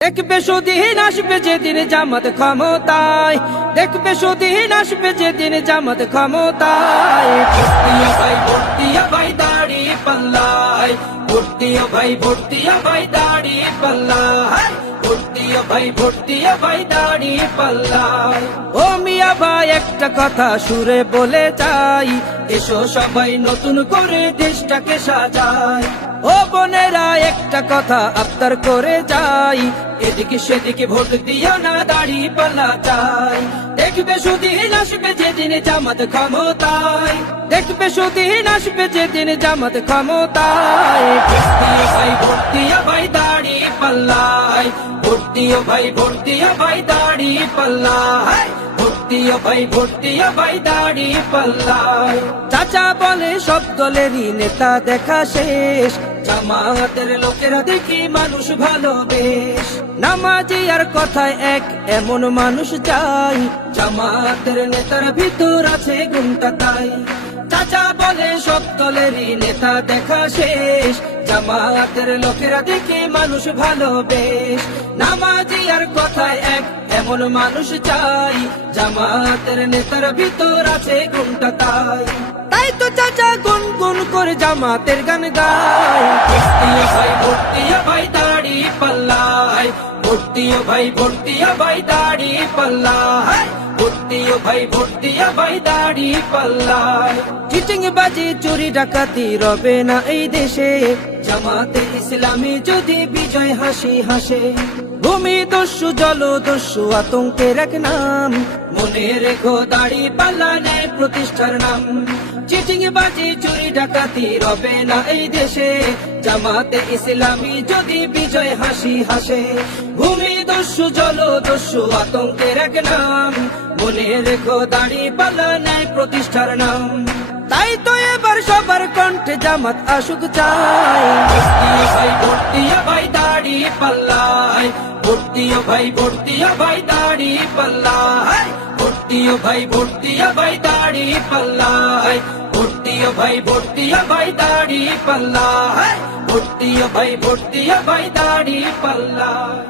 দেখবে সুদিন আসবে যেদিন জামাত ক্ষমতায়, দেখবে সুদিন আসবে যেদিন জামাত ক্ষমতায়। ভর্তিয়া ভাই ভর্তিয়া ভাই দাড়ি পাল্লায়, ভর্তিয়া ভাই ভর্তিয়া ভাই দাড়ি পাল্লায়, ভর্তিয়া ভাই ভর্তিয়া ভাই দাড়ি পাল্লায়। ও মিয়া ভাই একটা কথা সুরে বলে যাই, এসো সবাই নতুন করে দেশটাকে সাজায়। ও বোনেরা একটা কথা আবদার করে যাই, এদিকে সেদিকে ভোট দিও না, দাড়ি পাল্লা চাই। দেখবে সুদিন আসবে যেদিন জামাত ক্ষমতায়, দেখবে সুদিন আসবে যেদিন জামাত ক্ষমতায়। ভর্তিয়া ভাই ভর্তিয়া ভাই দাড়ি পাল্লায়, ভর্তিয়া ভাই ভর্তিয়া ভাই দাড়ি পাল্লায়, ভর্তিয়া ভাই ভর্তিয়া ভাই দাড়ি পাল্লায়। চাচা বলে সব দলেরই নেতা দেখা শেষ, জামাতের লোকেরা দেখি মানুষ ভালো বেশ। নামাজি আর কথায় এক এমন মানুষ চাই, জামাতের নেতার ভিতর আছে গুণটা তাই। চাচা বলে সব দলেরই নেতা দেখা শেষ, জামাতের লোকেরা দেখি মানুষ ভালো বেশ। নামাজি আর কথায় এক এমন মানুষ চাই, জামাতের নেতার ভিতর আছে গুণটা তাই। তাই তো চাচা গুন গুন করে জামাতের গান গায়। ভর্তিয়া ভাই ভর্তিয়া ভাই দাড়ি পাল্লায়, ভর্তিয়া ভাই ভর্তিয়া ভাই দাড়ি পাল্লায়, ভর্তিয়া ভাই ভর্তিয়া ভাই দাড়ি পাল্লায়। চিটিং বাজি চুরি ডাকাতি রবে না এই দেশে, জামাতে ইসলামী যদি বিজয় হাসি হাসে। ভূমি দস্যু জল দস্যু আতঙ্কের এক নাম, মনে রেখো দাড়ি পাল্লা ন্যায় প্রতিষ্ঠার নাম। চিটিং বাজি চুরি ডাকাতি রবে না এই দেশে, জামাতে ইসলামী যদি বিজয় হাসি হাসে। ভূমি দস্যু জল দস্যু আতঙ্কের এক নাম, মনে রেখো দাড়ি পাল্লা ন্যায় প্রতিষ্ঠার নাম। তাই তো এবার সবার কণ্ঠে জামাত আসুক চাই। ভর্তিয়া ভাই ভর্তিয়া ভাই দাড়ি পাল্লায়, ভর্তিয়া ভাই ভর্তিয়া ভাই দাড়ি পাল্লায়, ভর্তিয়া ভাই ভর্তিয়া ভাই দাড়ি পাল্লায়, ভর্তিয়া ভাই ভর্তিয়া ভাই দাড়ি পাল্লায়, ভর্তিয়া ভাই ভর্তিয়া ভাই দাড়ি পাল্লায়।